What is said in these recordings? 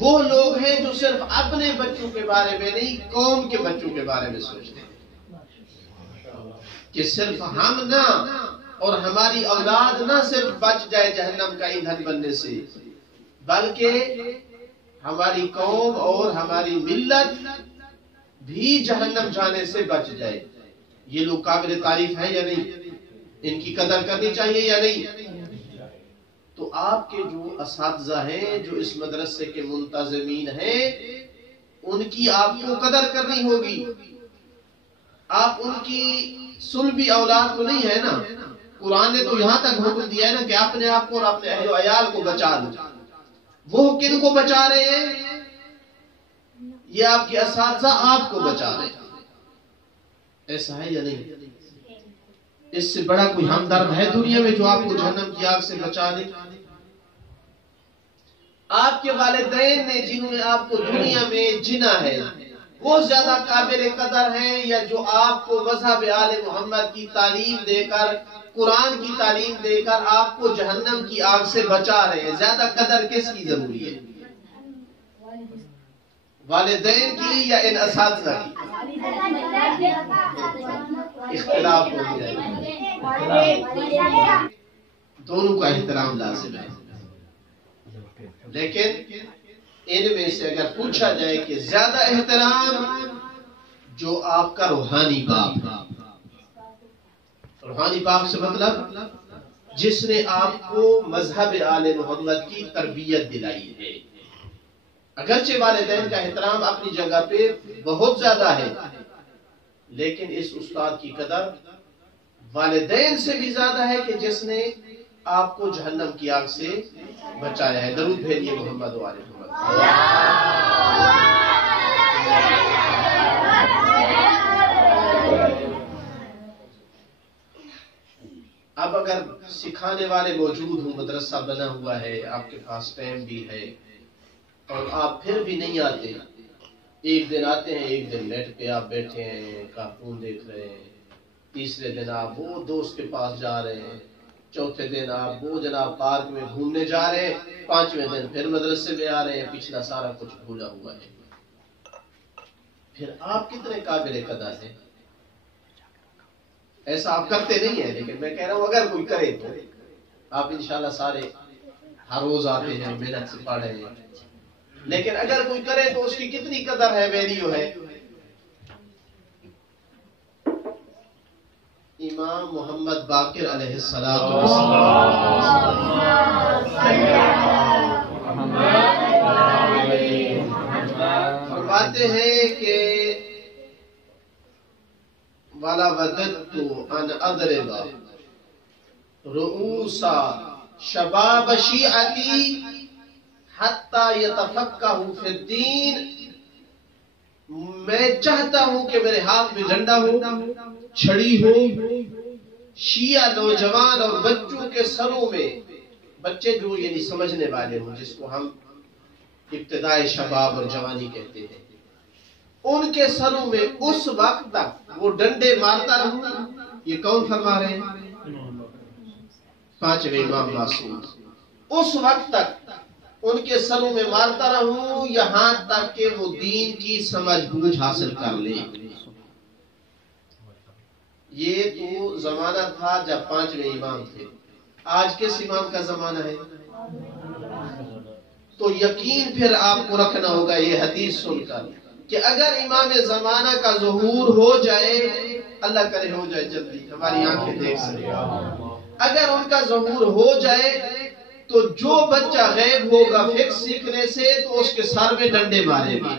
وہ لوگ ہیں جو صرف اپنے بچوں کے بارے میں نہیں، قوم کے بچوں کے بارے میں سوچتے ہیں کہ صرف ہم نہ اور ہماری اولاد نہ صرف بچ جائے جہنم کا ایندھن بننے سے، بلکہ ہماری قوم اور ہماری ملت بھی جہنم جانے سے بچ جائے۔ یہ لوگ قابل تعریف ہیں یا نہیں؟ ان کی قدر کرنی چاہیے یا نہیں؟ تو آپ کے جو اساتذہ ہیں، جو اس مدرسے کے منتظمین ہیں، ان کی آپ کو قدر کرنی ہوگی۔ آپ ان کی سلبی اولاد کو نہیں ہے نا، قرآن نے تو یہاں تک حکم دیا ہے نا کہ اپنے آپ کو اور اپنے اہل و عیال کو بچا لو۔ وہ کن کو بچا رہے ہیں؟ یہ آپ کے اساتذہ آپ کو بچا رہے ہیں۔ ایسا ہے یا نہیں؟ اس سے بڑا کوئی ہمدرد ہے دنیا میں جو آپ کو جہنم کی آگ سے بچا لے؟ آپ کے والدین نے جنہوں نے آپ کو دنیا میں جنا ہے، وہ زیادہ قابل قدر ہیں یا جو آپ کو مذہب آل محمد کی تعلیم دے کر، قرآن کی تعلیم دے کر آپ کو جہنم کی آگ سے بچا رہے ہیں؟ زیادہ قدر کس کی ضروری ہے؟ والدین کی یا ان اساتذہ کی؟ اختلاف ہو جائے، دونوں کا احترام لازم ہے، لیکن ان میں سے اگر پوچھا جائے کہ زیادہ احترام جو آپ کا روحانی باپ، روحانی باپ سے مطلب جس نے آپ کو مذہب آل محمد کی تربیت دلائی ہے۔ اگرچہ والدین کا احترام اپنی جگہ پہ بہت زیادہ ہے، لیکن اس استاد کی قدر والدین سے بھی زیادہ ہے کہ جس نے آپ کو جہنم کی آگ سے بچایا ہے۔ درود بھیجیے محمد و آل محمد۔ اب اگر سکھانے والے موجود ہوں، مدرسہ بنا ہوا ہے، آپ کے پاس ٹائم بھی ہے، اور آپ پھر بھی نہیں آتے، ایک دن آتے ہیں، ایک دن نیٹ پہ آپ بیٹھے ہیں، کارٹون دیکھ رہے ہیں، تیسرے دن آپ وہ دوست کے پاس جا رہے ہیں، چوتھے دن آپ وہ جناب پارک میں گھومنے جا رہے ہیں، پانچویں دن پھر مدرسے میں آ رہے ہیں، پچھلا سارا کچھ بھولا ہوا ہے۔ پھر آپ کتنے قابل قدر ہیں؟ ایسا آپ کرتے نہیں ہیں، لیکن میں کہہ رہا ہوں اگر کوئی کرے تو آپ انشاءاللہ سارے ہر روز آتے ہیں، محنت سے پڑھ رہے ہیں، لیکن اگر کوئی کرے تو اس کی کتنی قدر ہے، ویلیو ہے۔ امام محمد باقر علیہ السلام فرماتے ہیں کہ وَلَا وَدَدْتُ أَنْ أَضْرِبَ رُؤُوسَ شَبَابَ شِيعَتِي حَتَّى يَتَفَقَّهُ فِي الدِّينِ، میں چاہتا ہوں کہ میرے ہاتھ میں ڈنڈا ہو، چھڑی ہو، شیعہ نوجوان اور بچوں کے سروں میں، بچے جو یعنی سمجھنے والے ہوں، جس کو ہم ابتدائی شباب اور جوانی کہتے ہیں، ان کے سروں میں اس وقت تک وہ ڈنڈے مارتا رہوں۔ یہ کون فرما رہے ہیں؟ پانچویں امام معصوم۔ اس وقت تک ان کے سروں میں مارتا رہوں یہاں تک کہ وہ دین کی سمجھ بوجھ حاصل کر لیں۔ یہ تو زمانہ تھا جب پانچویں امام تھے، آج کس امام کا زمانہ ہے؟ تو یقین پھر آپ کو رکھنا ہوگا یہ حدیث سن کر کہ اگر امام زمانہ کا ظہور ہو جائے، اللہ کرے ہو جائے جلدی، ہماری آنکھیں دیکھ سکیں، اگر ان کا ظہور ہو جائے تو جو بچہ غیب ہوگا فقہ سیکھنے سے تو اس کے سر میں ڈنڈے مارے گا۔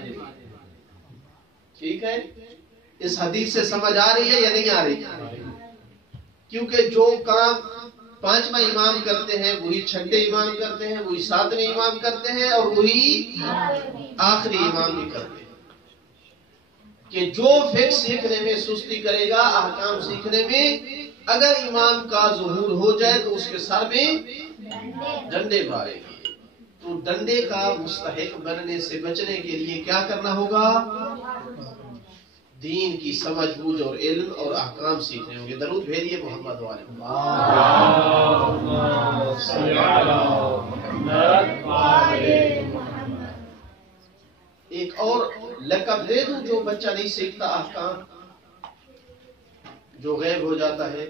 ٹھیک ہے؟ اس حدیث سے سمجھ آ رہی ہے یا نہیں آ رہی؟ کیونکہ جو کام پانچواں امام کرتے ہیں وہی چھٹے امام کرتے ہیں، وہی ساتویں امام کرتے ہیں، اور وہی آخری امام بھی کرتے ہیں۔ کہ جو فقہ سیکھنے میں سستی کرے گا، احکام سیکھنے میں، اگر امام کا ظہور ہو جائے تو اس کے سر میں ڈنڈے مارے گی۔ تو ڈنڈے کا مستحق بننے سے بچنے کے لیے کیا کرنا ہوگا؟ دین کی سمجھ بوجھ اور علم اور احکام سیکھنے ہوں گے۔ درود بھیجیے محمد والے۔ ایک اور لقب دے دوں جو بچہ نہیں سیکھتا احکام، جو غائب ہو جاتا ہے،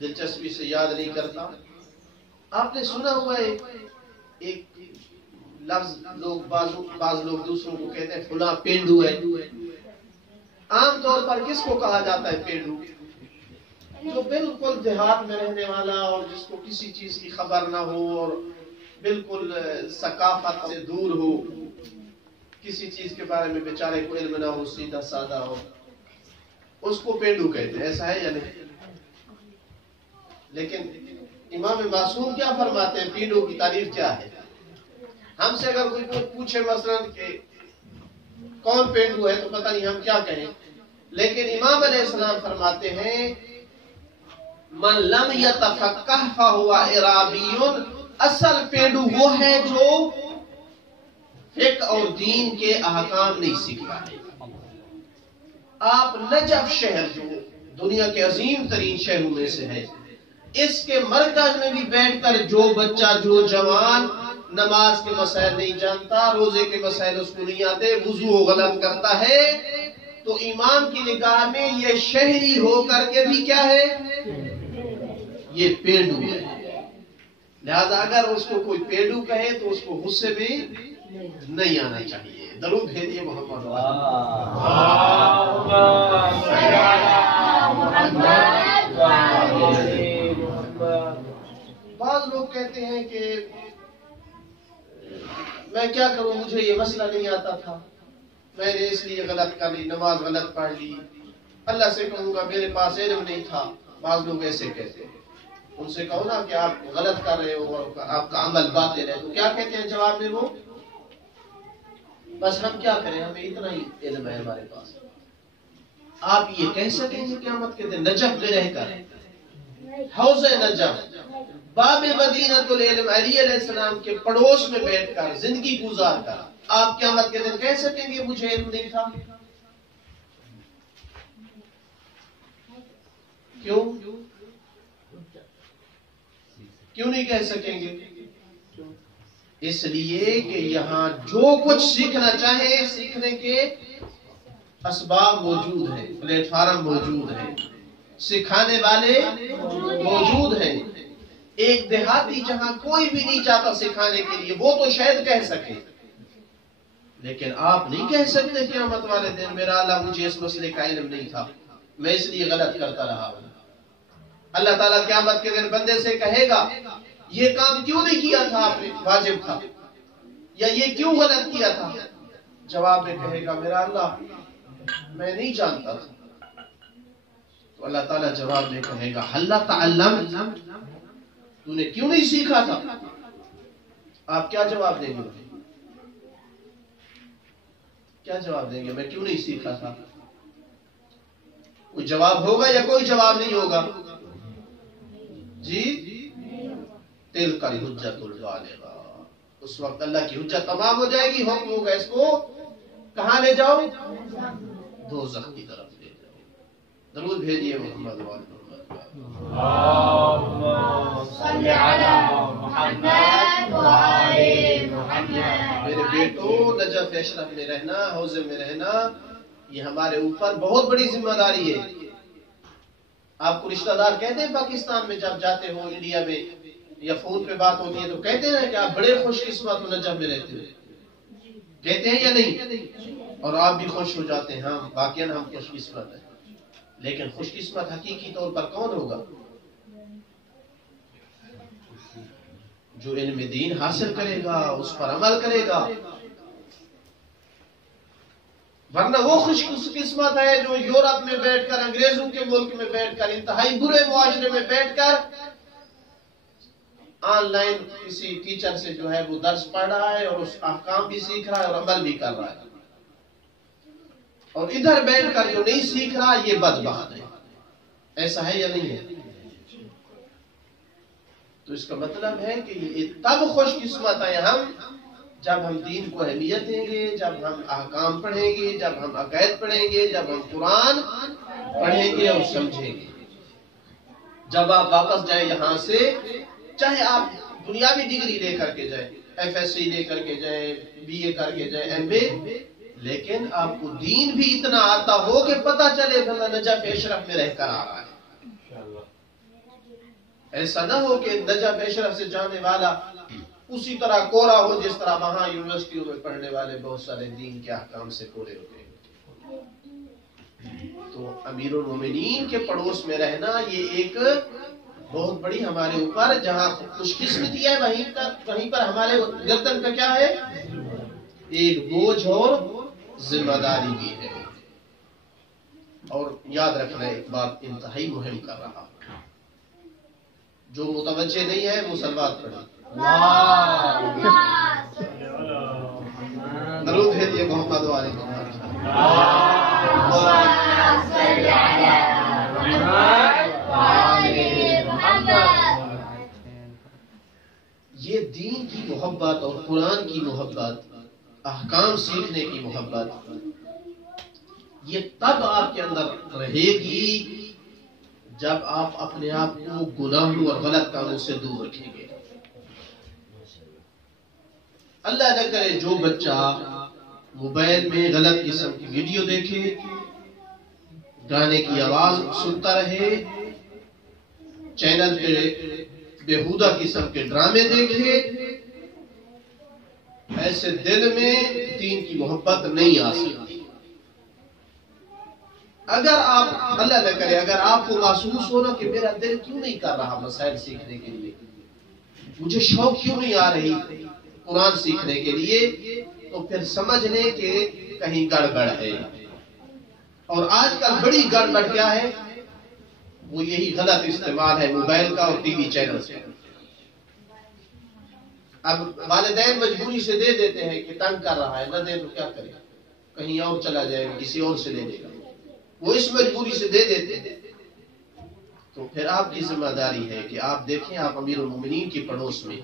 دلچسپی سے یاد نہیں کرتا. آپ نے سنا ہوا ہے ایک لفظ لوگ بعض لوگ دوسروں کو کہتے ہیں فلاں پینڈو ہے. عام طور پر کس کو کہا جاتا ہے پینڈو؟ جو بالکل دیہات میں رہنے والا اور جس کو کسی چیز کی خبر نہ ہو اور بالکل ثقافت سے دور ہو، کسی چیز کے بارے میں بیچارے کو علم نہ ہو، سیدھا سادہ ہو، اس کو پینڈو کہتے ہیں. ایسا ہے یا نہیں؟ لیکن امام معصوم کیا فرماتے ہیں پینڈو کی تعریف کیا ہے؟ ہم سے اگر کوئی پوچھے مثلا کہ کون پینڈو ہے تو پتہ نہیں ہم کیا کہیں، لیکن امام علیہ السلام فرماتے ہیں من لم یتفقہ فہو اعرابی. اصل پینڈو وہ ہے جو فقہ اور دین کے احکام نہیں سیکھتا ہے. آپ نجف شہر جو دنیا کے عظیم ترین شہروں میں سے ہے، اس کے مرکز میں بھی بیٹھ کر جو بچہ جو جوان نماز کے مسائل نہیں جانتا، روزے کے مسائل اس کو نہیں آتے، وضو غلط کرتا ہے، تو امام کی نگاہ میں یہ شہری ہو کر کے بھی کیا ہے؟ یہ پینڈو ہے. لہذا اگر اس کو کوئی پینڈو کہے تو اس کو غصے میں نہیں آنا چاہیے. درود بھیجیے محمد. بعض لوگ کہتے ہیں کہ میں کیا کروں، مجھے یہ مسئلہ نہیں آتا تھا، میں نے اس لیے غلط کر لی، نماز غلط پڑھ لی، اللہ سے کہوں گا میرے پاس علم نہیں تھا. بعض لوگ ایسے کہتے ہیں. ان سے کہو نا کہ آپ غلط کر رہے ہو اور آپ کا عمل باطل ہے، تو کیا کہتے ہیں جواب میں وہ؟ بس ہم کیا کریں، ہمیں اتنا ہی علم ہے ہمارے پاس. آپ یہ کہہ سکیں گے قیامت کے دن نجف میں رہ کر، حوض نجف، باب مدینۃ العلم، علی علیہ السلام کے پڑوس میں بیٹھ کر زندگی گزار کر آپ قیامت کے دن کہہ سکیں گے مجھے علم نہیں تھا؟ کیوں نہیں کہہ سکیں گے؟ اس لیے کہ یہاں جو کچھ سیکھنا چاہے سیکھنے کے اسباب موجود ہیں، پلیٹ فارم موجود ہیں، سکھانے والے موجود ہیں. ایک دیہاتی جہاں کوئی بھی نہیں چاہتا سکھانے کے لیے، وہ تو شاید کہہ سکے، لیکن آپ نہیں کہہ سکتے قیامت والے دن میرا اللہ مجھے اس مسئلے کا علم نہیں تھا، میں اس لیے غلط کرتا رہا ہوں. اللہ تعالیٰ قیامت کے دن بندے سے کہے گا یہ کام کیوں نہیں کیا تھا آپ نے، واجب تھا، یا یہ کیوں غلط کیا تھا؟ جواب میں کہے گا میرا اللہ میں نہیں جانتا تھا. تو اللہ تعالیٰ جواب میں کہے گا حل تعلم، تو نے کیوں نہیں سیکھا تھا؟ آپ کیا جواب دیں گے؟ کیا جواب دیں گے؟ میں کیوں نہیں سیکھا تھا؟ کوئی جواب ہوگا یا کوئی جواب نہیں ہوگا؟ جی تلک الحجۃ البالغہ. اس وقت اللہ کی حجت تمام ہو جائے گی، حکم ہوگا اس کو کہاں لے جاؤ؟ دوزخ کی طرف لے جاؤ. درود بھیجیے محمد وآل محمد. میرے بیٹو، نجف اشرف میں رہنا، حوضے میں رہنا، یہ ہمارے اوپر بہت بڑی ذمہ داری ہے. آپ کو رشتہ دار کہتے ہیں پاکستان میں جب جاتے ہو، انڈیا میں یا فون پہ بات ہوتی ہے تو کہتے ہیں کہ آپ بڑے خوش قسمت ہو نجف میں رہتے ہو، کہتے ہیں یا نہیں؟ اور آپ بھی خوش ہو جاتے ہیں، ہاں واقعاً ہم خوش قسمت ہیں. لیکن خوش قسمت حقیقی طور پر کون ہوگا؟ جو علم دین حاصل کرے گا، اس پر عمل کرے گا. ورنہ وہ خوش قسمت ہے جو یورپ میں بیٹھ کر، انگریزوں کے ملک میں بیٹھ کر، انتہائی برے معاشرے میں بیٹھ کر آن لائن کسی ٹیچر سے جو ہے وہ درس پڑھ رہا ہے اور اس احکام بھی سیکھ رہا ہے اور عمل بھی کر رہا ہے. اور ادھر بیٹھ کر جو نہیں سیکھ رہا یہ بدبخت ہے. ایسا ہے یا نہیں ہے؟ تو اس کا مطلب ہے کہ یہ تب خوش قسمت ہیں ہم جب ہم دین کو اہمیت دیں گے، جب ہم احکام پڑھیں گے، جب ہم عقائد پڑھیں گے، جب ہم قرآن پڑھیں گے اور سمجھیں گے. جب آپ واپس جائیں یہاں سے، چاہے آپ دنیاوی ڈگری لے کر کے جائیں، ایف ایس سی لے کر کے جائیں، بی اے کر کے جائیں، ایم اے لیکن آپ کو دین بھی اتنا آتا ہو کہ پتہ چلے بندہ نجف اشرف میں رہ کر آ رہا ہے. ایسا نہ ہو کہ نجف اشرف سے جانے والا اسی طرح کورا ہو جس طرح وہاں یونیورسٹیوں میں پڑھنے والے بہت سارے دین کے احکام سے کورے ہوتے ہیں. تو امیر المومنین کے پڑوس میں رہنا یہ ایک بہت بڑی ہمارے اوپر جہاں خوش قسمتی ہے وہیں پر ہمارے گردن کا کیا ہے؟ ایک بوجھ اور ذمہ داری بھی ہے. اور یاد رکھنا ایک بات انتہائی مہم کر رہا، جو متوجہ نہیں ہے وہ سلوات پڑھے. درود ہے یہ محمد علیہ یہ دین کی محبت اور قرآن کی محبت، احکام سیکھنے کی محبت، یہ تب آپ کے اندر رہے گی جب آپ اپنے آپ کو گناہوں اور غلط کاموں سے دور رکھیں گے. اللہ نہ کرے جو بچہ موبائل میں غلط قسم کی ویڈیو دیکھے، گانے کی آواز سنتا رہے، چینل پہ بےہودہ قسم کے ڈرامے دیکھے، ایسے دل میں دین کی محبت نہیں آ سکتی. اگر آپ اللہ نہ کرے اگر آپ کو محسوس ہونا کہ میرا دل کیوں نہیں کر رہا مسائل سیکھنے کے لیے، مجھے شوق کیوں نہیں آ رہی قرآن سیکھنے کے لیے، تو پھر سمجھ لیں کہ کہیں گڑبڑ ہے. اور آج کل بڑی گڑبڑ کیا ہے؟ وہ یہی غلط استعمال ہے موبائل کا اور ٹی وی چینل سے. اب والدین مجبوری سے دے دیتے ہیں کہ تنگ کر رہا ہے، نہ دے تو کیا کرے، کہیں اور چلا جائے گا، کسی اور سے لے لے گا، وہ اس مجبوری سے دے دیتے ہیں. تو پھر آپ کی ذمہ داری ہے کہ آپ دیکھیں آپ امیر المومنین کی پڑوس میں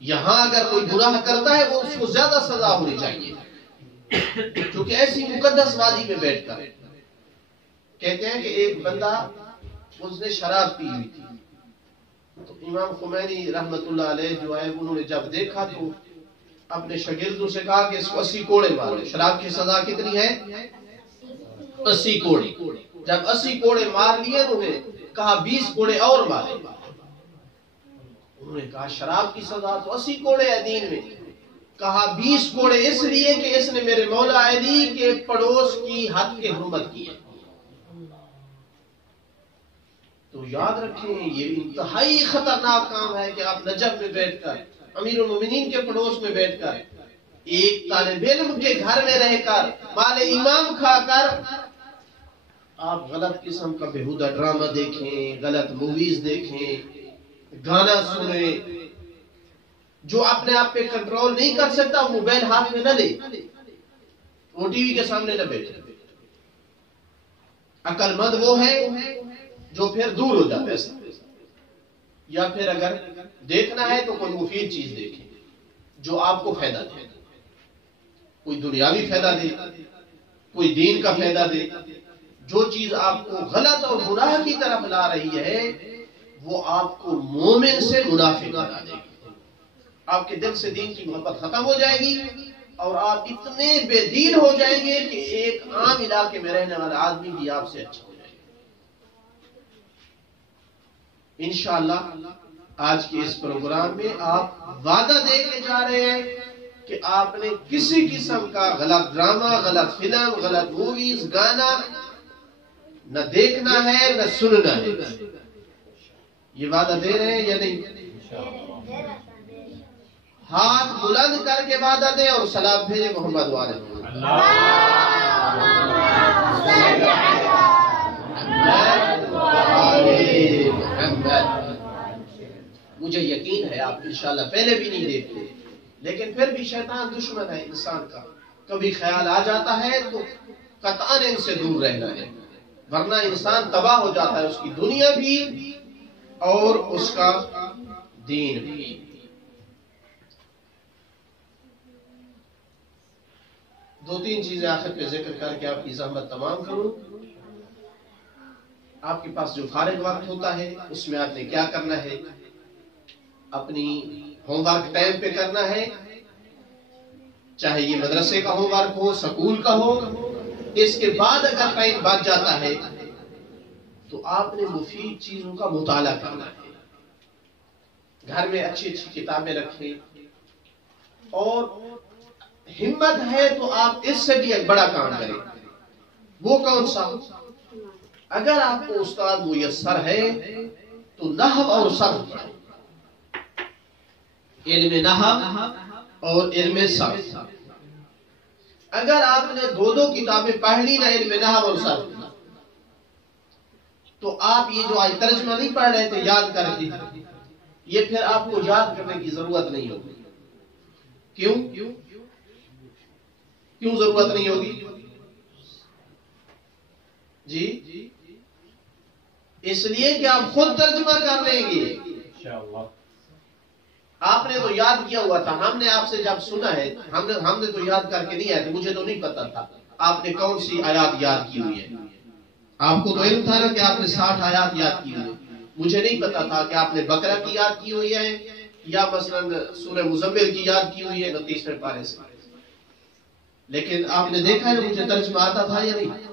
یہاں اگر کوئی گناہ کرتا ہے وہ اس کو زیادہ سزا ہونی چاہیے، کیونکہ ایسی مقدس وادی میں بیٹھ کر کہتے ہیں کہ ایک بندہ اس نے شراب پی ہوئی تھی، تو امام خمینی رحمت اللہ علیہ جو ہے انہوں نے جب دیکھا تو اپنے شاگردوں سے کہا کہ اس کو 80 کوڑے مارے. شراب کی سزا کتنی ہے؟ 80 کوڑے. جب 80 کوڑے مار لیے انہوں نے کہا 20 کوڑے اور مارے. انہوں نے کہا شراب کی سزا تو 80 کوڑے ہے دین میں، کہا 20 کوڑے اس لیے کہ اس نے میرے مولا علی کے پڑوس کی حد کے حرمت کی ہے. تو یاد رکھیں یہ انتہائی خطرناک کام ہے کہ آپ نجف میں بیٹھ کر امیر المومنین کے پڑوس میں بیٹھ کر ایک طالب علم کے گھر میں رہ کر مال امام کھا کر آپ غلط قسم کا بےہودہ ڈرامہ دیکھیں، غلط موویز دیکھیں، گانا سنیں. جو اپنے آپ پہ کنٹرول نہیں کر سکتا وہ موبائل ہاتھ میں نہ لے، وہ ٹی وی کے سامنے نہ بیٹھے. عقل مند وہ ہے جو پھر دور ہو جاتا ہے. یا پھر اگر دیکھنا ہے تو کوئی مفید چیز دیکھیں جو آپ کو فائدہ دے، کوئی دنیاوی فائدہ دے، کوئی دین کا فائدہ دے. جو چیز آپ کو غلط اور گناہ کی طرف لا رہی ہے وہ آپ کو مومن سے منافق بنا دے گی. آپ کے دل سے دین کی محبت ختم ہو جائے گی اور آپ اتنے بے دین ہو جائیں گے کہ ایک عام علاقے میں رہنے والا آدمی بھی آپ سے اچھا ہو جائے گا. انشاءاللہ آج کے اس پروگرام میں آپ وعدہ دے کے جا رہے ہیں کہ آپ نے کسی قسم کا غلط ڈرامہ، غلط فلم، غلط موویز، گانا نہ دیکھنا ہے نہ سننا ہے. یہ وعدہ دے رہے ہیں یا نہیں؟ ہاتھ بلند کر کے وعدہ دیں اور سلام بھیجے محمد والے. مجھے یقین ہے آپ انشاءاللہ پہلے بھی نہیں دیکھتے، لیکن پھر بھی شیطان دشمن ہے انسان کا. کبھی خیال آ جاتا ہے تو قطعاً ان سے دور رہنا ہے، ورنہ انسان تباہ ہو جاتا ہے، اس کی دنیا بھی اور اس کا دین بھی. دو تین چیزیں آخر پہ ذکر کر کے آپ کی زحمت تمام کروں. آپ کے پاس جو فارغ وقت ہوتا ہے اس میں آپ نے کیا کرنا ہے؟ اپنی ہوم ورک ٹائم پہ کرنا ہے. چاہے یہ مدرسے کا ہوم ورک ہو، سکول کا ہو، اس کے بعد اگر ٹائم بچ جاتا ہے تو آپ نے مفید چیزوں کا مطالعہ کرنا ہے، گھر میں اچھی اچھی کتابیں رکھیں، اور ہمت ہے تو آپ اس سے بھی ایک بڑا کام کریں۔ وہ کون سا؟ اگر آپ کو استاد میسر ہے تو نحو اور صرف پڑھیں، علم نحو اور علم صرف۔ اگر آپ نے دو کتابیں پڑھ لی نا، علم نحو اور صرف، تو آپ یہ جو آج ترجمہ نہیں پڑھ رہے تھے یاد کر کے، یہ پھر آپ کو یاد کرنے کی ضرورت نہیں ہوگی۔ کیوں ضرورت نہیں ہوگی؟ جی اس لیے کہ آپ خود ترجمہ کر لیں گے۔ آپ نے تو یاد کیا ہوا تھا، ہم نے آپ سے جب سنا ہے، ہم نے تو یاد کر کے نہیں آئے تھے، مجھے تو نہیں پتا تھا آپ نے کون سی آیات یاد کی ہوئی ہے۔ آپ کو تو علم تھا نا کہ آپ نے 60 آیات یاد کی ہوئی، مجھے نہیں پتا تھا کہ آپ نے بقرہ کی یاد کی ہوئی ہے یا مثلا سورہ مزمل کی یاد کی ہوئی ہے 29ویں پارے سے۔ لیکن آپ نے دیکھا ہے نا مجھے ترجمہ آتا تھا یا نہیں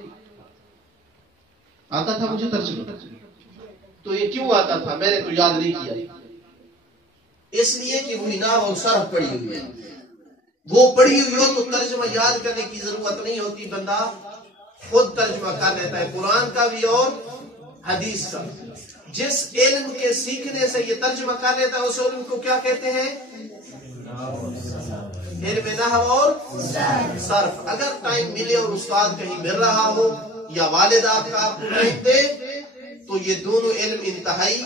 آتا تھا؟ مجھے ترجمہ تو یہ کیوں آتا تھا؟ میں نے تو یاد نہیں کیا، اس لیے کہ وہ نحو اور صرف پڑھی ہوئی ہے۔ وہ پڑھی ہوئی ہو تو ترجمہ یاد کرنے کی ضرورت نہیں ہوتی، بندہ خود ترجمہ کر لیتا ہے، قرآن کا بھی اور حدیث کا۔ جس علم کے سیکھنے سے یہ ترجمہ کر لیتا ہے اس علم کو کیا کہتے ہیں؟ علم نحو اور صرف۔ اگر ٹائم ملے اور استاد کہیں مل رہا ہو یا والد آپ کا آپ کو ٹائم دے تو یہ دونوں علم انتہائی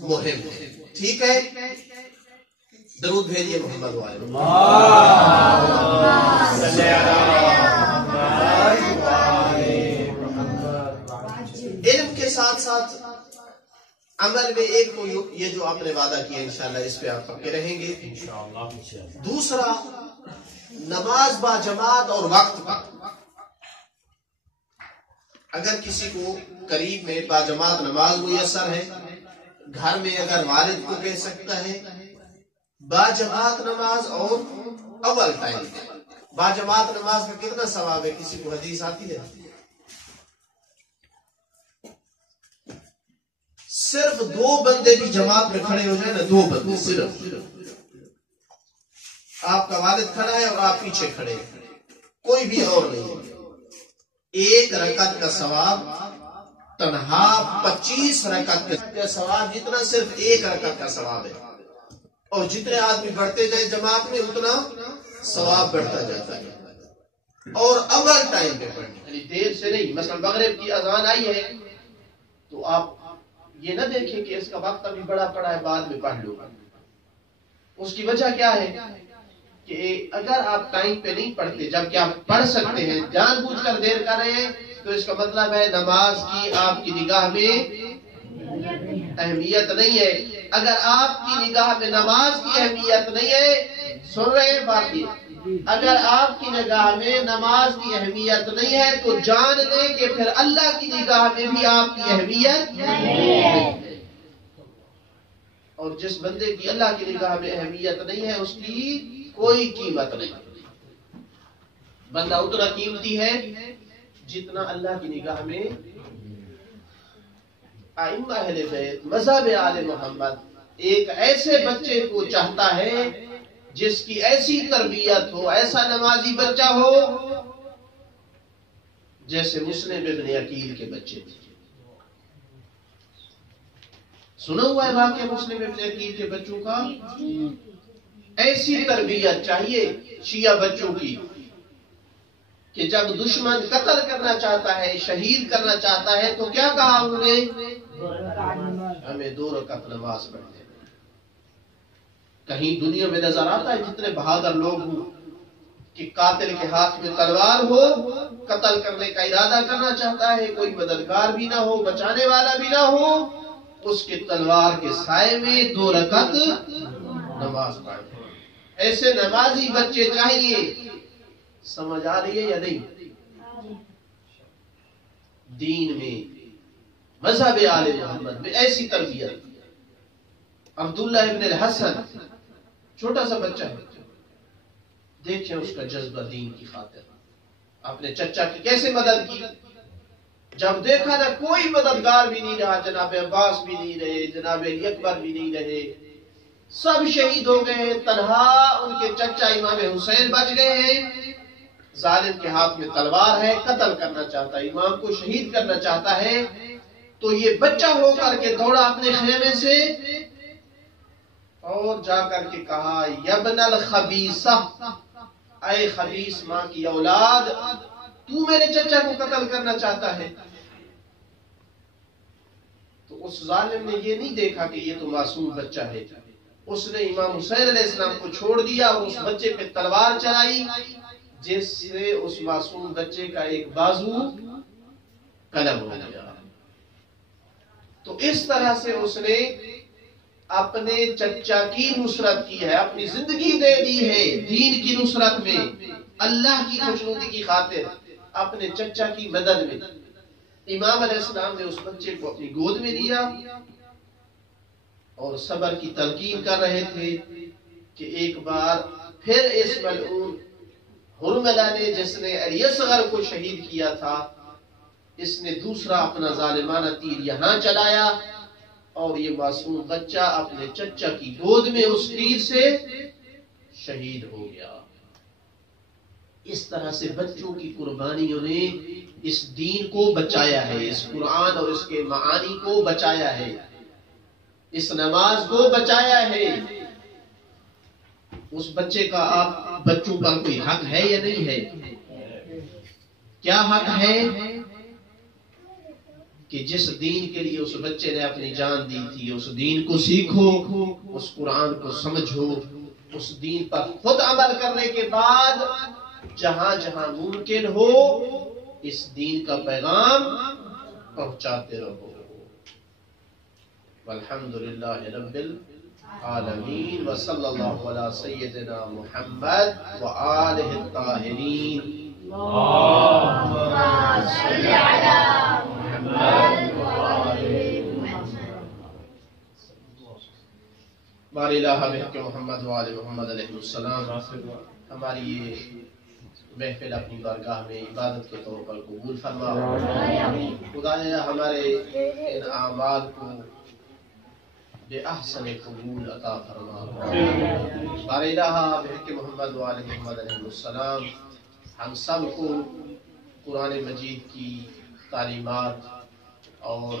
مہم ہے۔ ٹھیک ہے، درود بھیجیے محمد والے۔ علم کے ساتھ ساتھ عمل میں ایک تو یہ جو آپ نے وعدہ کیا انشاءاللہ اس پہ آپ پکے رہیں گے۔ دوسرا نماز با جماعت اور وقت پر۔ اگر کسی کو قریب میں با جماعت نماز میسر ہے، گھر میں اگر والد کو کہہ سکتا ہے با جماعت نماز اور اول ٹائم با جماعت نماز کا کتنا ثواب ہے؟ کسی کو حدیث آتی ہے؟ صرف 2 بندے بھی جماعت میں کھڑے ہو جائیں نا، 2 بندے صرف، آپ کا والد کھڑا ہے اور آپ پیچھے کھڑے ہیں، کوئی بھی اور نہیں ہے، 1 رکعت کا ثواب تنہا 25 رکعت کا ثواب جتنا صرف 1 رکعت کا ثواب ہے، اور جتنے آدمی بڑھتے جائیں جماعت میں اتنا ثواب بڑھتا جاتا ہے۔ اور اول ٹائم پہ پڑھنا، یعنی دیر سے نہیں۔ مثلا مغرب کی اذان آئی ہے تو آپ یہ نہ دیکھیں کہ اس کا وقت ابھی بڑا پڑا ہے بعد میں پڑھ لوں۔ اس کی وجہ کیا ہے کہ اگر آپ ٹائم پہ نہیں پڑھتے جبکہ آپ پڑھ سکتے ہیں، جان بوجھ کر دیر کر رہے ہیں، تو اس کا مطلب ہے نماز کی آپ کی نگاہ میں اہمیت نہیں ہے۔ اگر آپ کی نگاہ میں نماز کی اہمیت نہیں ہے، سن رہے ہیں بات یہ، اگر آپ کی نگاہ میں نماز کی اہمیت نہیں ہے تو جان لیں کہ پھر اللہ کی نگاہ میں بھی آپ کی اہمیت نہیں ہے۔ اور جس بندے کی اللہ کی نگاہ میں اہمیت نہیں ہے اس کی کوئی قیمت نہیں۔ بندہ اتنا قیمتی ہے جتنا اللہ کی نگاہ میں۔ ائمہ اہل بیت مذہب آل محمد ایک ایسے بچے کو چاہتا ہے جس کی ایسی تربیت ہو، ایسا نمازی بچہ ہو جیسے مسلم ابن عقیل کے بچے تھے۔ سنا ہوا ہے واقعہ مسلم ابن عقیل کے بچوں کا؟ ایسی تربیت چاہیے شیعہ بچوں کی کہ جب دشمن قتل کرنا چاہتا ہے، شہید کرنا چاہتا ہے تو کیا کہا انہوں نے؟ ہمیں 2 رکعت نماز پڑھتے ہیں۔ کہیں دنیا میں نظر آتا ہے جتنے بہادر لوگ ہوں کہ قاتل کے ہاتھ میں تلوار ہو، قتل کرنے کا ارادہ کرنا چاہتا ہے، کوئی مددگار بھی نہ ہو، بچانے والا بھی نہ ہو، اس کے تلوار کے سائے میں 2 رکعت نماز پڑھتے ہیں۔ ایسے نمازی بچے چاہیے۔ سمجھ آ رہی ہے یا نہیں؟ دین میں مذہب آل محمد میں ایسی تربیت۔ عبداللہ ابن الحسن چھوٹا سا بچہ ہے، دیکھیں اس کا جذبہ دین کی خاطر، اپنے چچا کی کیسے مدد کی۔ جب دیکھا نہ کوئی مددگار بھی نہیں رہا، جناب عباس بھی نہیں رہے، جناب علی اکبر بھی نہیں رہے، سب شہید ہو گئے، تنہا ان کے چچا امام حسین بچ گئے ہیں۔ ظالم کے ہاتھ میں تلوار ہے، قتل کرنا چاہتا ہے، امام کو شہید کرنا چاہتا ہے، تو یہ بچہ ہو کر کے دوڑا اپنے خیمے سے اور جا کر کے کہا یبن الخبیثہ، اے خبیث ماں کی اولاد، تو میرے چچا کو قتل کرنا چاہتا ہے۔ تو اس ظالم نے یہ نہیں دیکھا کہ یہ تو معصوم بچہ ہے، اس نے امام حسین علیہ السلام کو چھوڑ دیا اور اس بچے پہ تلوار چلائی، جس سے اس معصوم بچے کا ایک بازو قلم ہو گیا۔ تو اس طرح سے اس نے اپنے چچا کی نصرت کی ہے، اپنی زندگی دے دی ہے دین کی نصرت میں، اللہ کی خوشنودی کی خاطر، اپنے چچا کی مدد میں۔ امام علیہ السلام نے اس بچے کو اپنی گود میں لیا اور صبر کی تلقین کر رہے تھے کہ ایک بار پھر اس ملعون حرملہ نے، جس نے علی اصغر کو شہید کیا تھا، اس نے دوسرا اپنا ظالمانہ تیر یہاں چلایا اور یہ معصوم بچہ اپنے چچا کی گود میں اس تیر سے شہید ہو گیا۔ اس طرح سے بچوں کی قربانیوں نے اس دین کو بچایا ہے، اس قرآن اور اس کے معانی کو بچایا ہے، اس نماز کو بچایا ہے۔ اس بچے کا آپ بچوں پر کوئی حق ہے یا نہیں ہے؟ کیا حق ہے؟ کہ جس دین کے لیے اس بچے نے اپنی جان دی تھی، اس دین کو سیکھو، اس قرآن کو سمجھو، اس دین پر خود عمل کرنے کے بعد جہاں جہاں ممکن ہو اس دین کا پیغام پہنچاتے رہو۔ والحمدللہ رب العالمین وصلی اللہ علی سیدنا محمد وآلہ الطاہرین۔ اللہم صلی علی محمد بار الہ بحق محمد وآل محمد علیہ السلام۔ ہماری یہ محفل اپنی بارگاہ میں عبادت کے طور پر قبول فرما۔ خدایا ہمارے ان اعمال کو بے احسن قبول عطا فرما۔ بار الہ بحق محمد وآل محمد علیہ السلام ہم سب کو قرآن مجید کی تعلیمات اور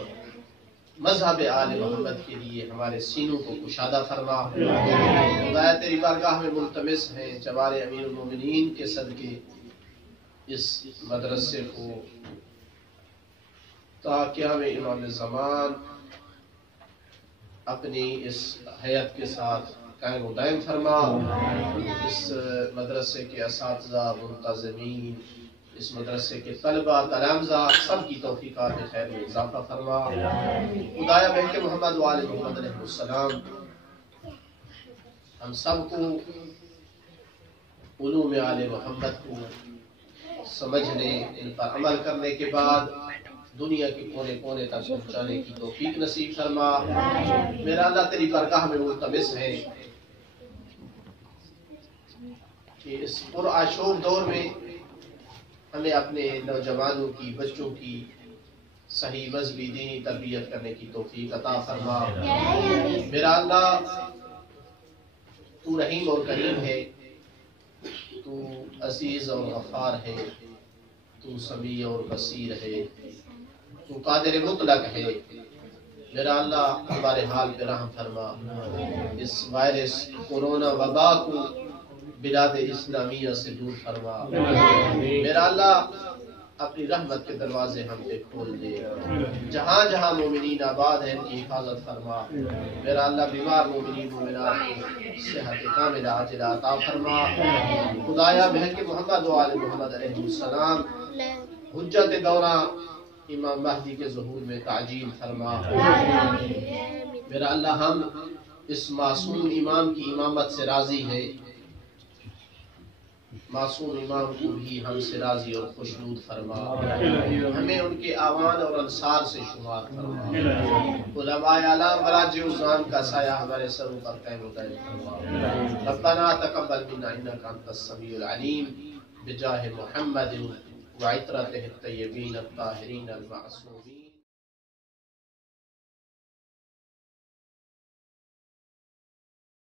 مذہب آل محمد کے لیے ہمارے سینوں کو کشادہ فرما۔ خدایا تیری بارگاہ میں ملتمس ہیں جوار امیر المومنین کے صدقے اس مدرسے کو تا قیام امام زمان اپنی اس حیات کے ساتھ قائم و دائم فرما۔ اس مدرسے کے اساتذہ، منتظمین، اس مدرسے کے طلبہ، تلامذہ سب کی توفیقات خیر میں اضافہ فرما۔ خدایا بحق محمد وآل محمد علیہ السلام ہم سب کو علوم آل محمد کو سمجھنے، ان پر عمل کرنے کے بعد دنیا کے کونے کونے تک پہنچانے کی توفیق نصیب فرما۔ میرا اللہ تیری بارگاہ میں ملتمس ہے کہ اس پرآشوب دور میں ہمیں اپنے نوجوانوں کی، بچوں کی صحیح مذہبی دینی تربیت کرنے کی توفیق عطا فرما۔ میرا اللہ تو رحیم اور کریم ہے، تو عزیز اور غفار ہے، تو سمیع اور بصیر ہے، تو قادر مطلق ہے۔ میرا اللہ ہمارے حال پہ رحم فرما، اس وائرس کورونا وبا کو بلاد اسلامیہ سے دور فرما۔ میرا اللہ اپنی رحمت کے دروازے ہم پہ کھول دے، جہاں جہاں مومنین آباد ہیں ان کی حفاظت فرما۔ میرا اللہ بیمار مومنین مومنات کو صحت کاملہ عاجلہ عطا فرما۔ خدایا بحق محمد و آل محمد علیہ السلام حجت دورہ امام مہدی کے ظہور میں تعجیل فرما۔ میرا اللہ ہم اس معصوم امام کی امامت سے راضی ہیں، معصوم امام کو بھی ہم سے راضی اور خوشنود فرما، ہمیں ان کے آوان اور انصار سے شمار فرما، علماء اعلام براج عظام کا سایہ ہمارے سروں پر قائم و دائم فرما۔ ربنا تقبل منا انک انت السمیع العلیم بجاہ محمد وعطرته الطیبین الطاہرین المعصومین۔